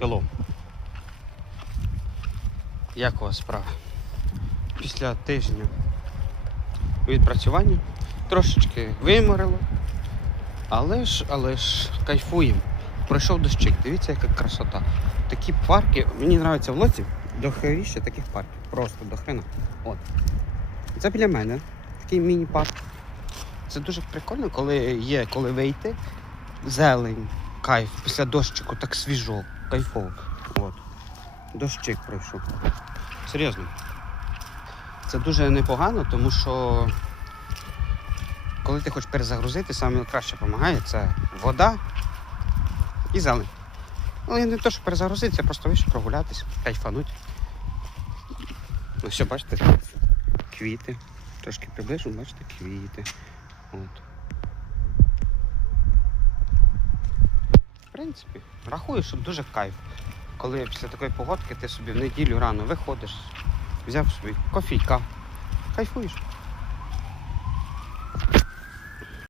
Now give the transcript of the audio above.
Hello. Як у вас справа? Після тижня відпрацювання трошечки виморило, але ж, але ж кайфуємо. Пройшов дощик, дивіться, яка красота. Такі парки, мені подобається в лоці до таких парків. Просто до хрена. От. Це біля мене такий міні-парк. Це дуже прикольно, коли є, коли вийти, зелень, кайф, після дощику так свіжо, кайфово. От. Дощик пройшов. Серйозно. Це дуже непогано, тому що коли ти хочеш перезагрузити, саме краще допомагає це вода і зелень. Але не те, що перезагрузитися, просто вийшов прогулятися, кайфануть. Ну все, бачите, квіти. Трошки приближу, бачите, квіти. От. Принципі, рахую, що дуже кайф. Коли після такої погодки ти собі в неділю рано виходиш, взяв собі кофійка, кайфуєш.